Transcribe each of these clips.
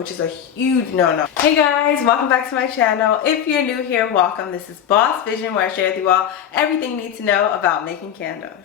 which is a huge no-no. Hey guys, welcome back to my channel. If you're new here, welcome. This is Boss Vision, where I share with you all everything you need to know about making candles.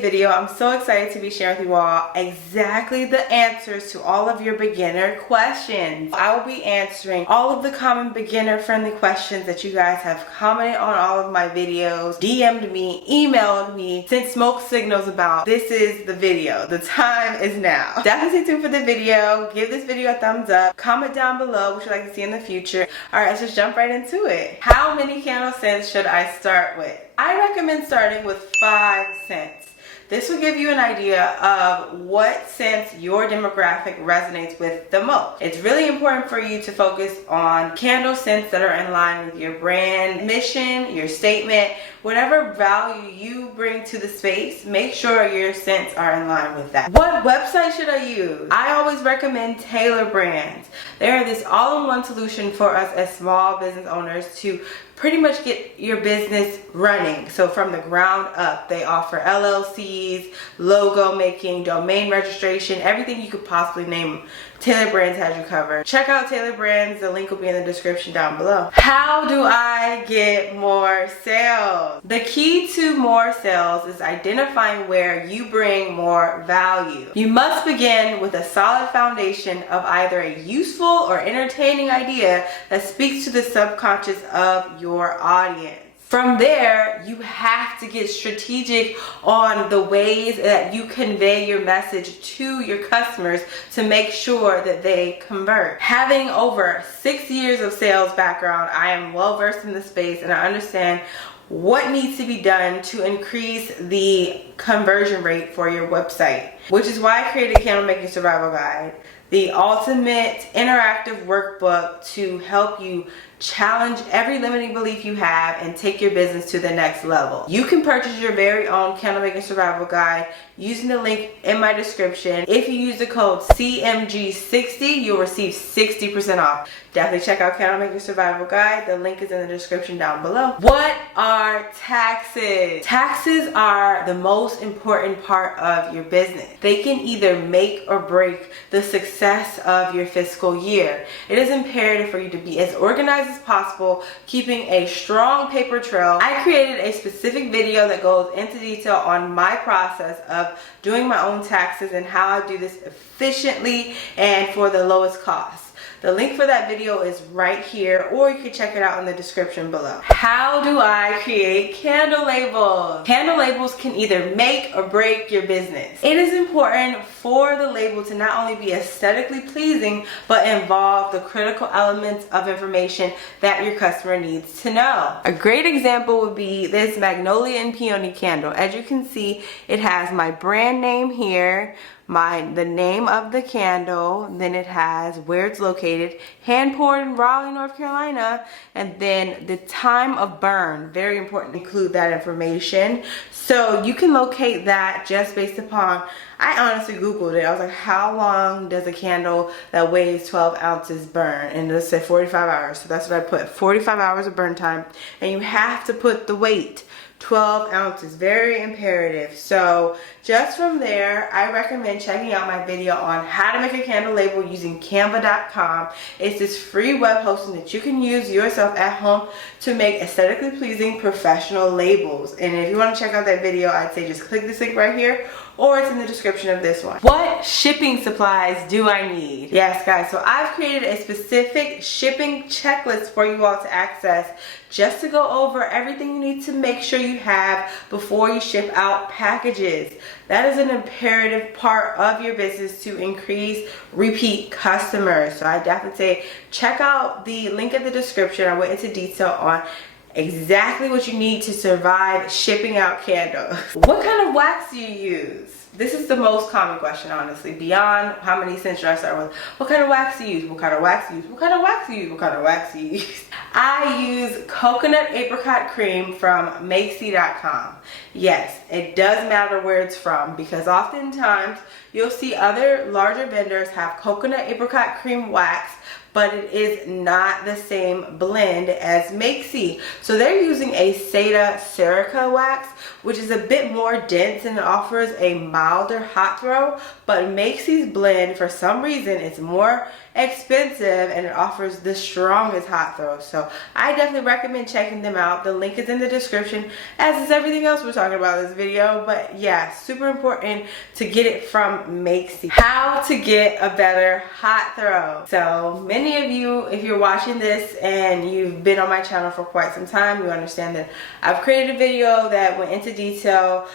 Video, I'm so excited to be sharing with you all exactly the answers to all of your beginner questions. I will be answering all of the common beginner friendly questions that you guys have commented on all of my videos, DM'd me, emailed me, sent smoke signals about. This is the video. The time is now. Definitely stay tuned for the video. Give this video a thumbs up. Comment down below what you'd like to see in the future. Alright, let's just jump right into it. How many candle scents should I start with? I recommend starting with 5 scents. This will give you an idea of what scents your demographic resonates with the most. It's really important for you to focus on candle scents that are in line with your brand mission, your statement, whatever value you bring to the space. Make sure your scents are in line with that. What website should I use? I always recommend Tailor Brands. They are this all-in-one solution for us as small business owners to pretty much get your business running. So from the ground up, they offer LLCs, logo making, domain registration, everything you could possibly name. Tailor Brands has you covered. Check out Tailor Brands. The link will be in the description down below. How do I get more sales? The key to more sales is identifying where you bring more value. You must begin with a solid foundation of either a useful or entertaining idea that speaks to the subconscious of your audience. From there, you have to get strategic on the ways that you convey your message to your customers to make sure that they convert. Having over 6 years of sales background, I am well versed in the space and I understand what needs to be done to increase the conversion rate for your website, which is why I created Candle Making Survival Guide, the ultimate interactive workbook to help you challenge every limiting belief you have and take your business to the next level. You can purchase your very own Candle Making Survival Guide using the link in my description. If you use the code CMG60, you'll receive 60% off. Definitely check out Candle Making Survival Guide. The link is in the description down below. What are taxes? Taxes are the most important part of your business. They can either make or break the success of your fiscal year. It is imperative for you to be as organized as possible, keeping a strong paper trail. I created a specific video that goes into detail on my process of doing my own taxes and how I do this efficiently and for the lowest cost. The link for that video is right here, or you can check it out in the description below. How do I create candle labels? Candle labels can either make or break your business. It is important for the label to not only be aesthetically pleasing, but involve the critical elements of information that your customer needs to know. A great example would be this Magnolia and Peony candle. As you can see, it has my brand name here, the name of the candle, then it has where it's located, hand poured in Raleigh, North Carolina, and then the time of burn. Very important to include that information. So you can locate that just based upon, I honestly Googled it. I was like, how long does a candle that weighs 12 ounces burn? And it said 45 hours. So that's what I put, 45 hours of burn time. And you have to put the weight. 12 ounces, very imperative. So just from there, I recommend checking out my video on how to make a candle label using canva.com. It's this free web hosting that you can use yourself at home to make aesthetically pleasing professional labels. And if you want to check out that video, I'd say just click this link right here, or it's in the description of this one. What shipping supplies do I need? Yes guys, so I've created a specific shipping checklist for you all to access, just to go over everything you need to make sure you have before you ship out packages. That is an imperative part of your business to increase repeat customers. So I definitely say check out the link in the description. I went into detail on exactly what you need to survive shipping out candles. What kind of wax do you use? This is the most common question, honestly, beyond how many scents should I start with. What kind of wax do you use? What kind of wax do you use? What kind of wax do you use? What kind of wax do you use? I use coconut apricot cream from Mica.com. Yes, it does matter where it's from, because oftentimes you'll see other larger vendors have coconut apricot cream wax, but it is not the same blend as Mica. So they're using a Seda Serica wax, which is a bit more dense and offers a milder hot throw, but Mica's blend, for some reason, it's more expensive and it offers the strongest hot throw. So I definitely recommend checking them out. The link is in the description, as is everything else we're talking about in this video. But yeah, super important to get it from Mica. How to get a better hot throw. So many of you, if you're watching this and you've been on my channel for quite some time, you understand that I've created a video that went into detail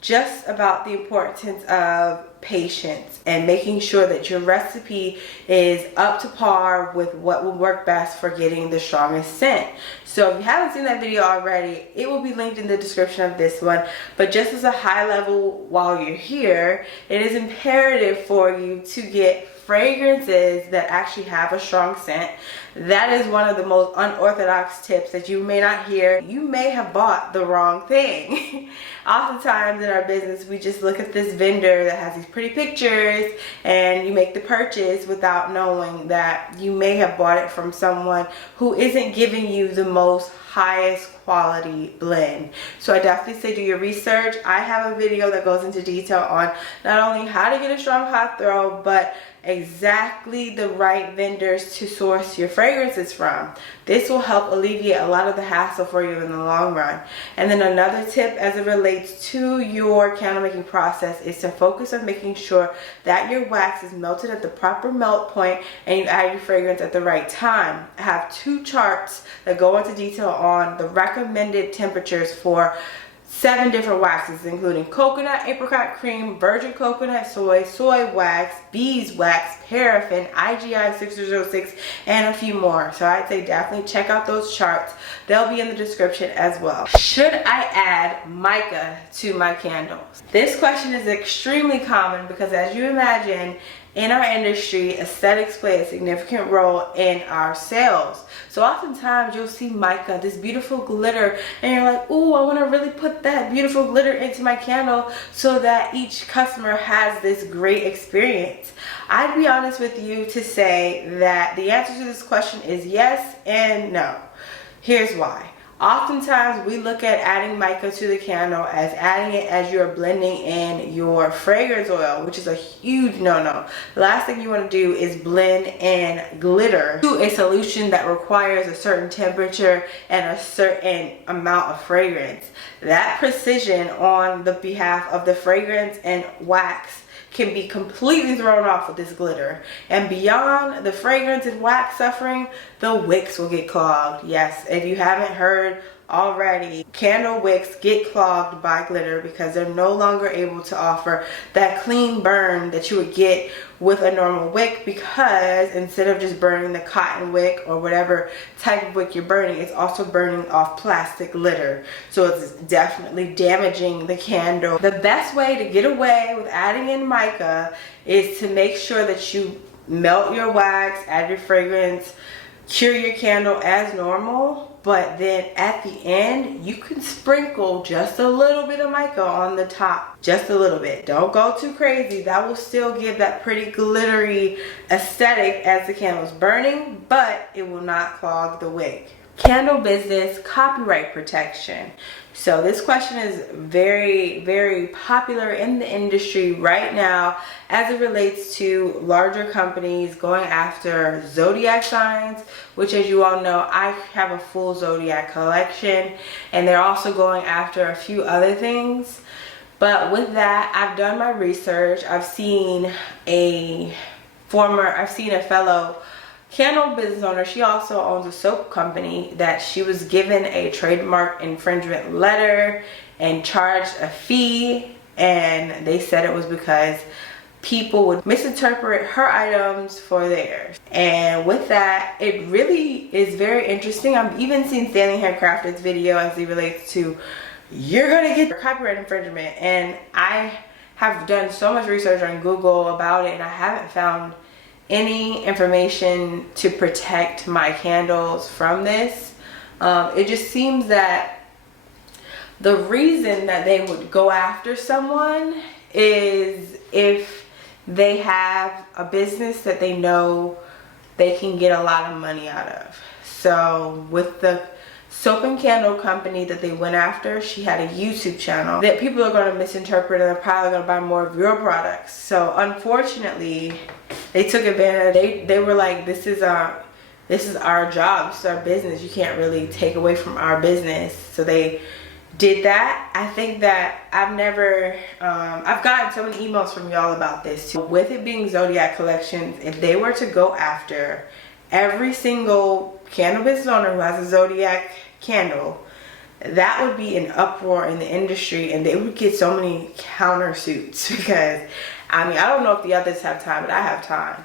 just about the importance of patience and making sure that your recipe is up to par with what will work best for getting the strongest scent. So if you haven't seen that video already, it will be linked in the description of this one. But just as a high level, while you're here, it is imperative for you to get fragrances that actually have a strong scent. That is one of the most unorthodox tips that you may not hear. You may have bought the wrong thing. Oftentimes in our business, we just look at this vendor that has these pretty pictures and you make the purchase without knowing that you may have bought it from someone who isn't giving you the most highest quality blend. So I definitely say do your research. I have a video that goes into detail on not only how to get a strong hot throw, but exactly the right vendors to source your fragrances from. This will help alleviate a lot of the hassle for you in the long run. And then another tip as it relates to your candle making process is to focus on making sure that your wax is melted at the proper melt point and you add your fragrance at the right time. I have 2 charts that go into detail on the recommended temperatures for 7 different waxes, including coconut, apricot cream, virgin coconut, soy wax, beeswax, paraffin, IGI 6006, and a few more. So I'd say definitely check out those charts. They'll be in the description as well. Should I add mica to my candles? This question is extremely common because, as you imagine, in our industry, aesthetics play a significant role in our sales. So oftentimes you'll see mica, this beautiful glitter, and you're like, ooh, I want to really put that beautiful glitter into my candle so that each customer has this great experience. I'd be honest with you to say that the answer to this question is yes and no. Here's why. Oftentimes we look at adding mica to the candle as adding it as you're blending in your fragrance oil, which is a huge no-no. The last thing you want to do is blend in glitter to a solution that requires a certain temperature and a certain amount of fragrance. That precision on the behalf of the fragrance and wax can be completely thrown off with this glitter. And beyond the fragrance and wax suffering, the wicks will get clogged. Yes, if you haven't heard already, candle wicks get clogged by glitter because they're no longer able to offer that clean burn that you would get with a normal wick, because instead of just burning the cotton wick or whatever type of wick you're burning, it's also burning off plastic glitter. So it's definitely damaging the candle. The best way to get away with adding in mica is to make sure that you melt your wax, add your fragrance, cure your candle as normal, but then at the end you can sprinkle just a little bit of mica on the top, just a little bit. Don't go too crazy. That will still give that pretty glittery aesthetic as the candle's burning, but it will not clog the wick. Candle business copyright protection. So this question is very, very popular in the industry right now as it relates to larger companies going after zodiac signs, which, as you all know, I have a full zodiac collection, and they're also going after a few other things. But with that, I've done my research. I've seen a fellow candle business owner. She also owns a soap company that she was given a trademark infringement letter and charged a fee, and they said it was because people would misinterpret her items for theirs. And with that, it really is very interesting. I've even seen Stanley Handcrafted's video as it relates to, you're gonna get copyright infringement, and I have done so much research on Google about it and I haven't found any information to protect my candles from this. It just seems that the reason that they would go after someone is if they have a business that they know they can get a lot of money out of. So with the soap and candle company that they went after, she had a YouTube channel that people are going to misinterpret and they're probably going to buy more of your products. So unfortunately, they took advantage. They were like, this is our job, this is our business. You can't really take away from our business. So they did that. I think that I've gotten so many emails from y'all about this too. With it being Zodiac collections, if they were to go after every single candle business owner who has a Zodiac candle, that would be an uproar in the industry, and they would get so many countersuits. Because I mean, I don't know if the others have time, but I have time.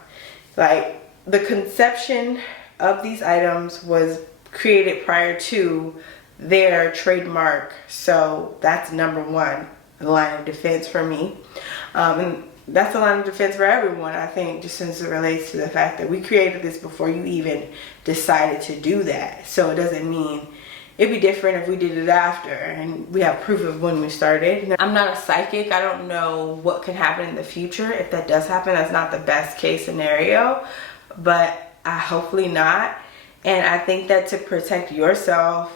Like, the conception of these items was created prior to their trademark, so that's number one line of defense for me, and that's a line of defense for everyone, I think, just since it relates to the fact that we created this before you even decided to do that. So it doesn't mean it'd be different if we did it after, and we have proof of when we started. I'm not a psychic. I don't know what can happen in the future. If that does happen, that's not the best case scenario, but hopefully not. And I think that to protect yourself,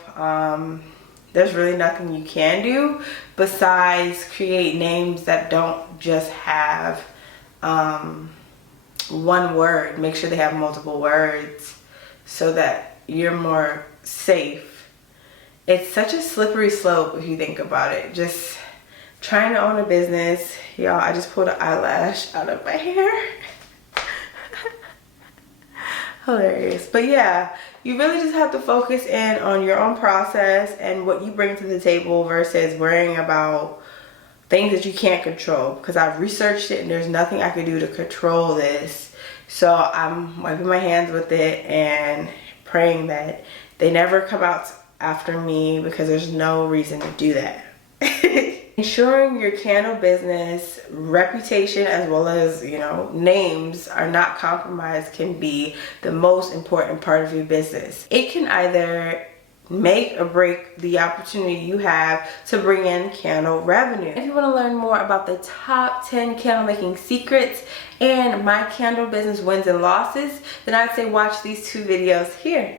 there's really nothing you can do besides create names that don't just have one word. Make sure they have multiple words so that you're more safe. It's such a slippery slope if you think about it. Just trying to own a business. Y'all, I just pulled an eyelash out of my hair. Hilarious. But yeah, you really just have to focus in on your own process and what you bring to the table versus worrying about things that you can't control. Because I've researched it and there's nothing I can do to control this. So I'm wiping my hands with it and praying that they never come out after me, because there's no reason to do that. Ensuring your candle business reputation as well as, you know, names are not compromised can be the most important part of your business. It can either make or break the opportunity you have to bring in candle revenue. If you want to learn more about the top 10 candle making secrets and my candle business wins and losses, then I'd say watch these two videos here.